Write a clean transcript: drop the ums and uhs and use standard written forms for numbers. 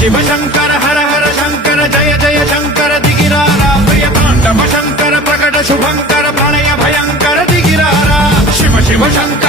शिव शंकर हर हर शंकर जय जय शंकर दिगिरारा प्रिय तांडव शंकर प्रकट शुभंकर प्रणय भयंकर दिगिरारा शिव शिव शंकर